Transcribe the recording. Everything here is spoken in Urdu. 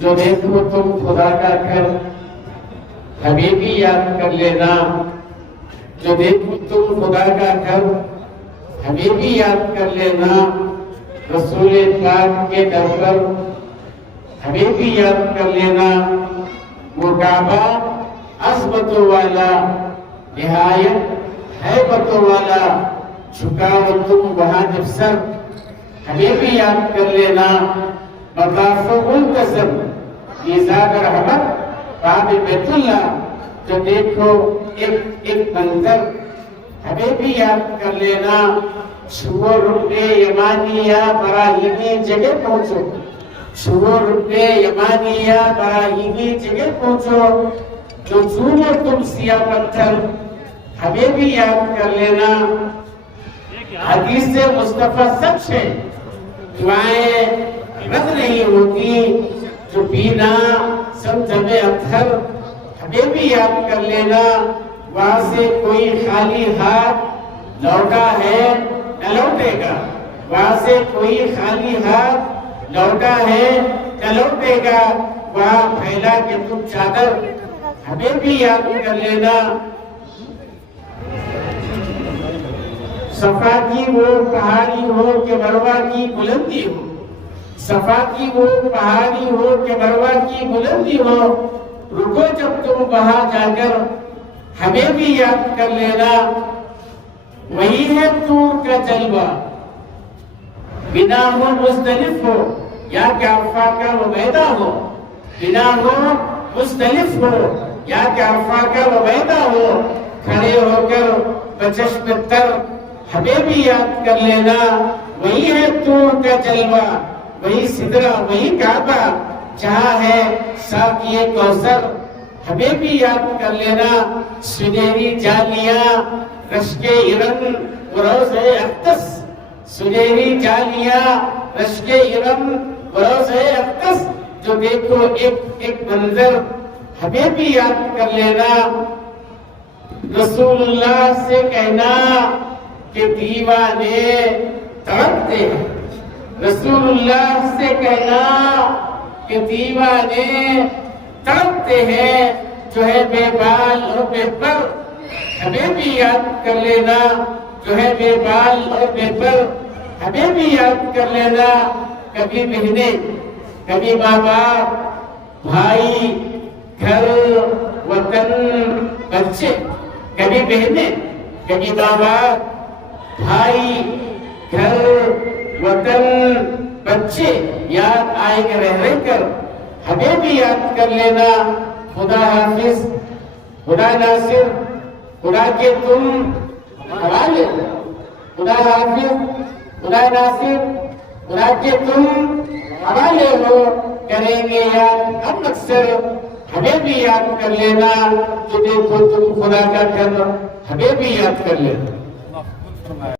جو دیکھو تم خدا کا گھر ہمیں بھی یاد کر لینا، جو دیکھو تم خدا کا گھر ہمیں بھی یاد کر لینا، رسول پاک کے در پر ہمیں بھی یاد کر لینا، وہ کعبہ عظمتوں والا نہایت ہیبتوں والا، جھکاؤ تم وہاں جب سر ہمیں بھی یاد کر لینا، مطاف منتظم میزاب رحمت باب بیت اللہ، جو دیکھو ایک منظر ہمیں بھی یاد کر لینا، چھو رکن یمانیہ براہیمی جگہ پہنچو، چھو رکن یمانیہ براہیمی جگہ پہنچو، جو چونو تم سیاہ پتھر ہمیں بھی یاد کر لینا۔ حدیث مصطفیٰ سچ ہے، دعائیں رد نہیں ہوتی، جو پینا سمجھم اطہر ہمیں بھی یاد کر لینا، وہاں سے کوئی خالی ہاتھ لوٹا ہے نہ لوٹے گا، وہاں سے کوئی خالی ہاتھ لوٹا ہے نہ لوٹے گا، وہاں پھیلا کے تم چادر ہمیں بھی یاد کر لینا۔ صفا کی وہ پہاڑی ہو کہ مروہ کی بلندی ہو، صفا کی وہ پہاڑی ہو کہ مروہ کی بلندی ہو، رکو جب تم وہاں جا کر ہمیں بھی یاد کر لینا، وہی ہے طور کا جلوہ، بنا ہو مزدلف ہو یا کہ عرفہ کا وہ میدہ ہو، بنا ہو مزدلف ہو یا کہ عرفہ کا وہ میدہ ہو، کھڑے ہو کر بچشم تر ہمیں بھی یاد کر لینا، وہی ہے طور کا جلوہ، وہی سدرہ وہی کعبہ جہاں ہے ساقی کوثر ہمیں بھی یاد کر لینا، سنہری جالیاں رشک ارم بروز اقدس، سنہری جالیاں رشک ارم بروز اقدس، جو دیکھو ایک منظر ہمیں بھی یاد کر لینا۔ رسول اللہ سے کہنا کہ دیوانے تڑپتے ہیں، رسول اللہ سے کہنا کہ دیوانے تڑپتے ہیں، جو ہے بے بال اور بے پر ہمیں بھی یاد کر لینا، جو ہے بے بال اور بے پر ہمیں بھی یاد کر لینا۔ کبھی بہنیں، کبھی ماں باپ، بھائی، گھر، وطن، بچے، کبھی بہنیں، کبھی ماں باپ، بھائی، گھر، وطن، بچے یاد آئے گے رہ کر ہمیں بھی یاد کر لینا۔ خدا حافظ، خدا ناصر، خدا کے تم حوالے ہو، خدا حافظ، خدا ناصر، خدا کے تم حوالے ہو، کریں گے یاد ہم اکثر ہمیں بھی یاد کر لینا، جو دیکھو تم خدا کا گھر ہمیں بھی یاد کر لینا۔